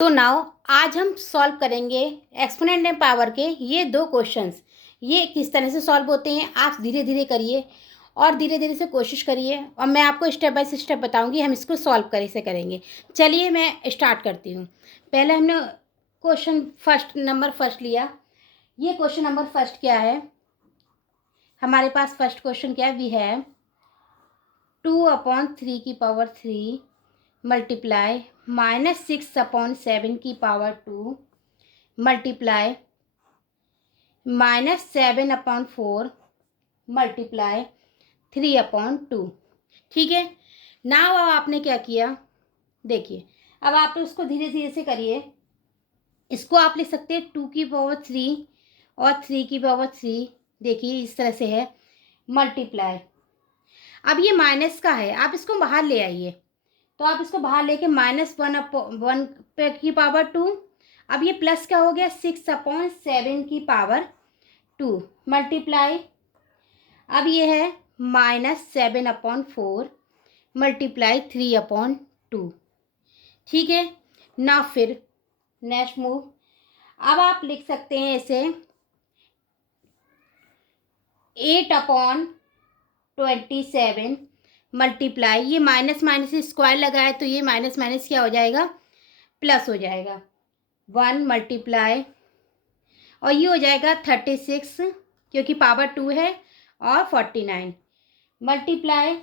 तो नाउ आज हम सॉल्व करेंगे एक्सपोनेंट एंड पावर के ये दो क्वेश्चंस। ये किस तरह से सॉल्व होते हैं आप धीरे धीरे करिए और धीरे धीरे से कोशिश करिए और मैं आपको स्टेप बाय स्टेप बताऊंगी हम इसको सॉल्व कैसे करेंगे। चलिए मैं स्टार्ट करती हूँ। पहले हमने क्वेश्चन नंबर फर्स्ट लिया। ये क्वेश्चन नंबर फर्स्ट क्या है हमारे पास? फर्स्ट क्वेश्चन क्या है? वी हैव 2/3 की पावर 3 मल्टीप्लाई -6/7 की पावर 2 मल्टीप्लाई -7/4 मल्टीप्लाई 3/2। ठीक है। नाउ अब आपने क्या किया देखिए, अब आप तो उसको धीरे धीरे से करिए। इसको आप लिख सकते हैं 2 की पावर 3 और 3 की पावर 3। देखिए इस तरह से है मल्टीप्लाई। अब ये माइनस का है, आप इसको बाहर ले आइए। तो आप इसको बाहर लेके -1/1 पे की पावर 2। अब ये प्लस क्या हो गया 6/7 की पावर 2 मल्टीप्लाई। अब ये है -7/4 मल्टीप्लाई 3/2। ठीक है ना। फिर नेक्स्ट मूव, अब आप लिख सकते हैं इसे 8/27 मल्टीप्लाई, ये माइनस माइनस स्क्वायर लगा है तो ये माइनस माइनस क्या हो जाएगा, प्लस हो जाएगा 1 मल्टीप्लाई और ये हो जाएगा 36 क्योंकि पावर 2 है और 49 मल्टीप्लाई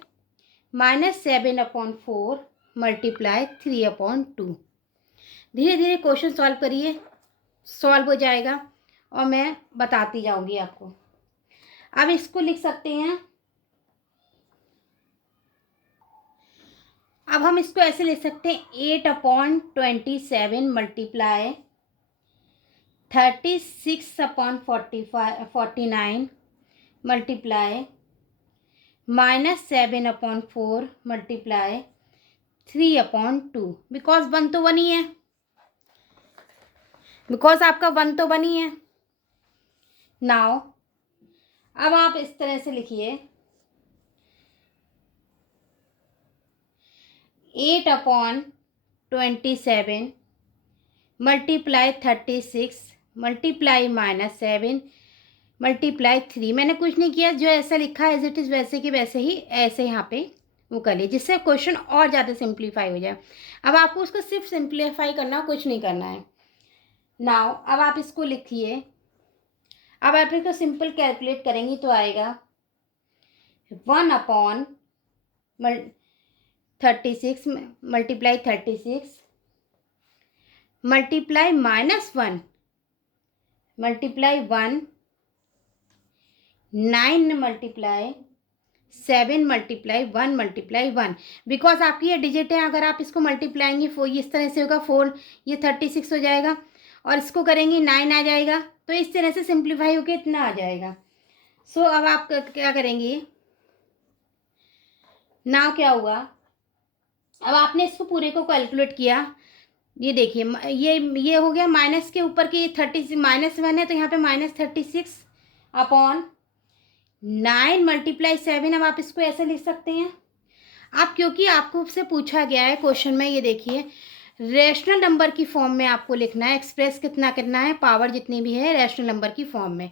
-7/4 मल्टीप्लाई 3/2। धीरे धीरे क्वेश्चन सॉल्व करिए, सॉल्व हो जाएगा और मैं बताती जाऊंगी आपको। अब इसको लिख सकते हैं, अब हम इसको ऐसे लिख सकते हैं 8/27 मल्टीप्लाई 36/49 मल्टीप्लाई -7/4 मल्टीप्लाई 3/2। बिकॉज 1 तो 1 ही है, बिकॉज आपका 1 तो 1 ही है। नाउ अब आप इस तरह से लिखिए 8/27 मल्टीप्लाई 36 मल्टीप्लाई -7 मल्टीप्लाई 3। मैंने कुछ नहीं किया, जो ऐसा लिखा है एज इट इज़ वैसे कि वैसे ही ऐसे यहाँ पे वो कर लिए, जिससे क्वेश्चन और ज़्यादा सिंप्लीफाई हो जाए। अब आपको उसको सिर्फ सिंप्लीफाई करना, कुछ नहीं करना है। नाउ अब आप इसको लिखिए। अब आप इसको सिंपल कैलकुलेट करेंगी तो आएगा 1/36 multiply 36 multiply -1 multiply 1 9 multiply 7 multiply 1 multiply 1। Because आपकी ये डिजिट है, अगर आप इसको मल्टीप्लाएंगे इस तरह से होगा 4, ये 36 हो जाएगा और इसको करेंगे 9 आ जाएगा, तो इस तरह से सिंप्लीफाई होकर इतना आ जाएगा। सो अब आप क्या करेंगे, ना क्या हुआ, अब आपने इसको पूरे को कैलकुलेट किया। ये देखिए ये हो गया माइनस के ऊपर के -1 है तो यहाँ पे -36/9 मल्टीप्लाई 7। अब आप इसको ऐसे लिख सकते हैं आप, क्योंकि आपको से पूछा गया है क्वेश्चन में, ये देखिए रैशनल नंबर की फॉर्म में आपको लिखना है, एक्सप्रेस कितना करना है, पावर जितनी भी है रैशनल नंबर की फॉर्म में।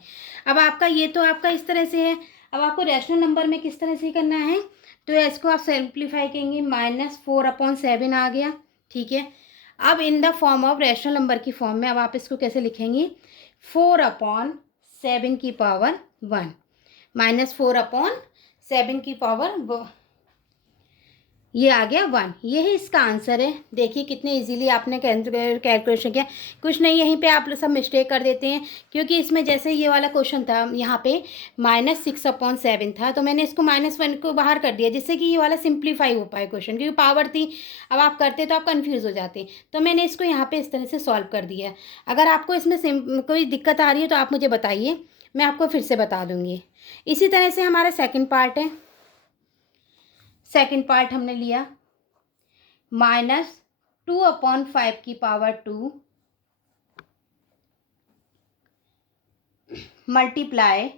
अब आपका ये तो आपका इस तरह से है, अब आपको रैशनल नंबर में किस तरह से करना है, तो इसको आप सिंप्लीफाई करेंगे -4/7 आ गया। ठीक है। अब in the form of rational number की फॉर्म में अब आप इसको कैसे लिखेंगे 4/7 की पावर 1 -4/7 की पावर ये आ गया 1। ये ही इसका आंसर है। देखिए कितने इजीली आपने कैलकुलेशन किया। कुछ नहीं, यहीं पे आप सब मिस्टेक कर देते हैं, क्योंकि इसमें जैसे ये वाला क्वेश्चन था यहाँ पे -6/7 था, तो मैंने इसको -1 को बाहर कर दिया जिससे कि ये वाला सिंप्लीफाई हो पाए क्वेश्चन, क्योंकि पावर थी। अब आप करते तो आप कन्फ्यूज़ हो जाते, तो मैंने इसको यहाँ पर इस तरह से सॉल्व कर दिया। अगर आपको इसमें कोई दिक्कत आ रही है तो आप मुझे बताइए, मैं आपको फिर से बता दूँगी। इसी तरह से हमारा सेकेंड पार्ट है। सेकेंड पार्ट हमने लिया -2/5 की पावर 2 मल्टीप्लाई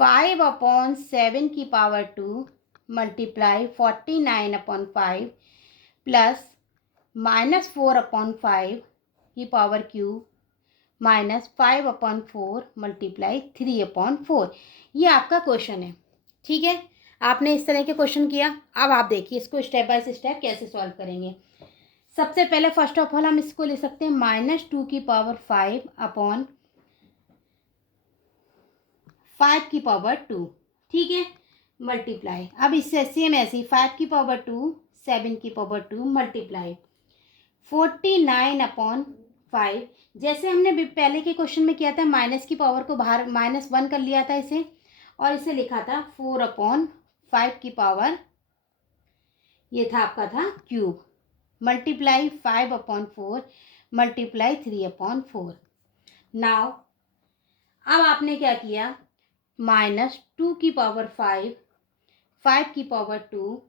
5/7 की पावर 2 मल्टीप्लाई 49/5 प्लस -4/5 की पावर क्यूब -5/4 मल्टीप्लाई 3/4। ये आपका क्वेश्चन है। ठीक है, आपने इस तरह के क्वेश्चन किया। अब आप देखिए इसको स्टेप बाय स्टेप कैसे सॉल्व करेंगे। सबसे पहले फर्स्ट ऑफ ऑल हम इसको ले सकते हैं -2 की पावर 5 की पावर 2। ठीक है, मल्टीप्लाई, अब इससे सेम ऐसे ही 5 की पावर 2 7 की पावर 2 मल्टीप्लाई 49/5। जैसे हमने पहले के क्वेश्चन में किया था, माइनस की पावर को बाहर -1 कर लिया था इसे, और इसे लिखा था 4/5 की पावर, ये था आपका था क्यूब, मल्टीप्लाई 5/4 मल्टीप्लाई 3/4। नाउ अब आपने क्या किया, -2 की पावर 5 की पावर 2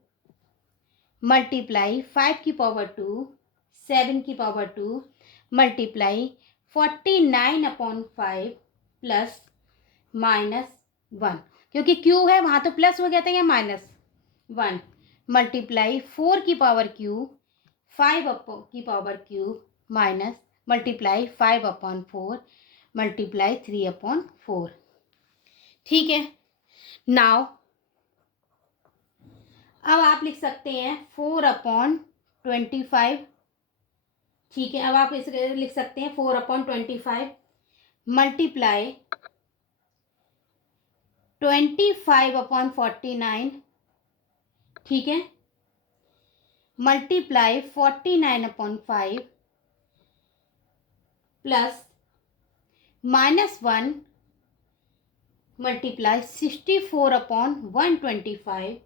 मल्टीप्लाई 5 की पावर 2 7 की पावर 2 मल्टीप्लाई 49/5 प्लस -1, क्योंकि क्यू है वहाँ तो प्लस हो गया था या -1, मल्टीप्लाई 4 की पावर क्यूब 5 की power cube minus multiply 5/4 multiply 3/4। ठीक है, नाउ अब आप लिख सकते हैं 4/25। ठीक है, अब आप इसे लिख सकते हैं 4/25 मल्टीप्लाई 25/49। ठीक है, multiply 49/5 plus -1 multiply 64/125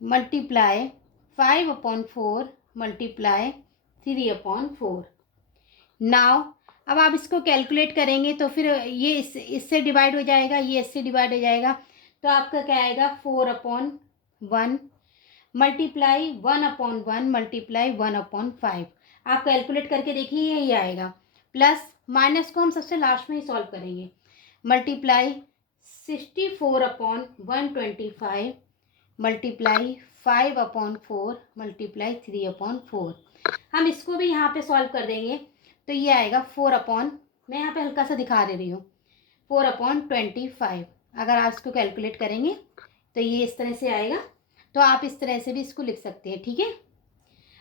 multiply 5/4 multiply 3/4। Now अब आप इसको कैलकुलेट करेंगे तो फिर ये इससे डिवाइड हो जाएगा, ये इससे डिवाइड हो जाएगा, तो आपका क्या आएगा 4/1 मल्टीप्लाई 1/1 मल्टीप्लाई 1/5। आप कैलकुलेट करके देखिए यही आएगा, प्लस माइनस को हम सबसे लास्ट में ही सॉल्व करेंगे, मल्टीप्लाई 64/125 मल्टीप्लाई 5/4 मल्टीप्लाई 3/4। हम इसको भी यहाँ पे सॉल्व कर देंगे तो ये आएगा मैं यहाँ पे हल्का सा दिखा दे रही हूँ 4/25। अगर आप इसको कैलकुलेट करेंगे तो ये इस तरह से आएगा, तो आप इस तरह से भी इसको लिख सकते हैं। ठीक है,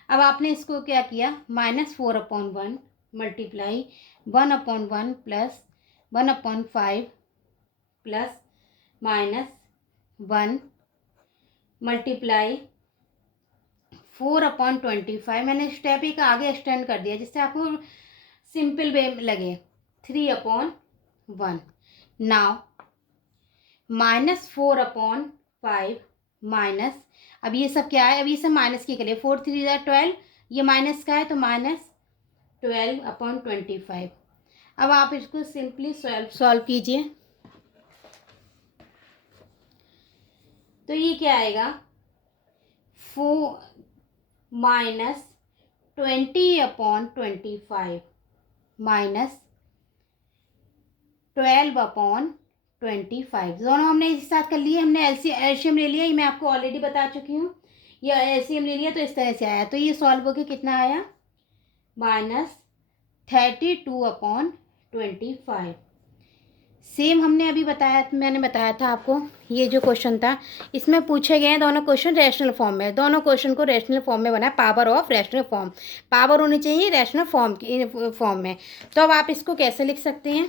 अब आपने इसको क्या किया, -4/1 मल्टीप्लाई 1/1 प्लस 1/5 प्लस -1 मल्टीप्लाई 4/25। मैंने स्टेप एक आगे एक्सटेंड कर दिया जिससे आपको सिंपल वे लगे, 3/1। नाउ -4/5 माइनस, अब ये सब क्या है, अब ये सब माइनस की करिए, 4 3 12, ये माइनस का है तो -12/25। अब आप इसको सिंपली सॉल्व कीजिए तो ये क्या आएगा, 4 -20/25 माइनस 12/25। दोनों हमने एक साथ कर लिए, हमने एलसीएम ले लिया, ये मैं आपको ऑलरेडी बता चुकी हूँ, ये एलसीएम ले लिया तो इस तरह से आया, तो ये सॉल्व होके कितना आया, -32/25। सेम हमने अभी मैंने बताया था आपको, ये जो क्वेश्चन था इसमें पूछे गए हैं दोनों क्वेश्चन रैशनल फॉर्म में, दोनों क्वेश्चन को रैशनल फॉर्म में बना, power of rational form, power होनी चाहिए रैशनल फॉर्म में। तो अब आप इसको कैसे लिख सकते हैं,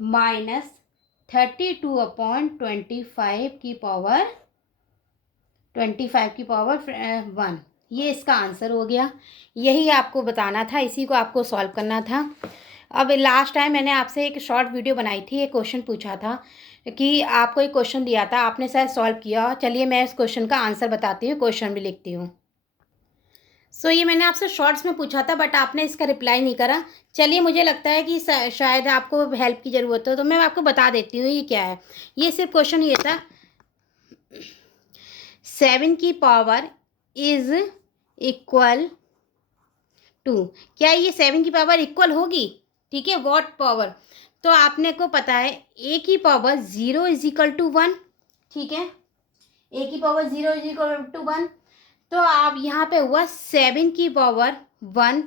-32/25 की पावर 1, ये इसका आंसर हो गया। यही आपको बताना था, इसी को आपको सॉल्व करना था। अब लास्ट टाइम मैंने आपसे एक शॉर्ट वीडियो बनाई थी, एक क्वेश्चन पूछा था कि आपको एक क्वेश्चन दिया था, आपने शायद सॉल्व किया, चलिए मैं इस क्वेश्चन का आंसर बताती हूँ, क्वेश्चन भी लिखती हूँ। ये मैंने आपसे शॉर्ट्स में पूछा था बट आपने इसका रिप्लाई नहीं करा। चलिए मुझे लगता है कि शायद आपको हेल्प की ज़रूरत हो, तो मैं आपको बता देती हूँ ये क्या है। ये सिर्फ क्वेश्चन ये था, 7 की पावर इज इक्वल टू, क्या ये 7 की पावर इक्वल होगी, ठीक है, व्हाट पावर, तो आपने को पता है a की पावर 0 इज इक्वल टू 1, ठीक है, a की पावर 0 इज इक्वल टू 1, तो आप यहाँ पे हुआ 7 की पावर 1,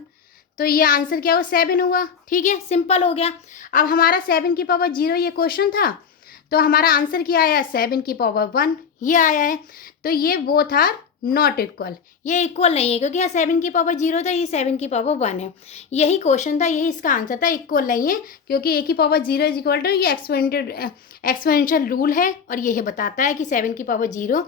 तो ये आंसर क्या हुआ 7 हुआ। ठीक है, सिंपल हो गया। अब हमारा 7 की पावर 0 ये क्वेश्चन था, तो हमारा आंसर क्या आया 7 की पावर 1 ये आया है। तो ये बोथ आर नॉट इक्वल, ये इक्वल नहीं है क्योंकि यहाँ 7 की पावर 0 था, ये 7 की पावर 1 है। यही क्वेश्चन था, यही इसका आंसर था, इक्वल नहीं है क्योंकि ए की पावर 0 इज इक्वल टू, ये एक्सपोनेंशियल रूल है और यही बताता है कि 7 की पावर 0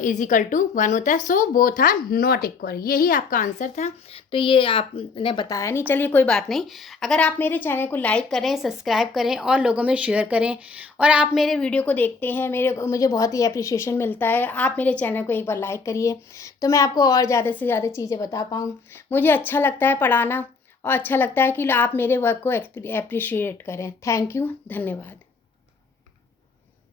इज इक्वल टू 1 होता है। So both are not equal, यही आपका आंसर था। तो ये आपने बताया नहीं, चलिए कोई बात नहीं। अगर आप मेरे चैनल को लाइक करें, सब्सक्राइब करें और लोगों में शेयर करें, और आप मेरे वीडियो को देखते हैं, मुझे बहुत ही अप्रिशिएशन मिलता है। आप मेरे चैनल को एक बार लाइक करिए तो मैं आपको और ज़्यादा से ज़्यादा चीज़ें बता पाऊँ। मुझे अच्छा लगता है पढ़ाना और अच्छा लगता है कि आप मेरे वर्क को अप्रिशिएट करें। थैंक यू, धन्यवाद।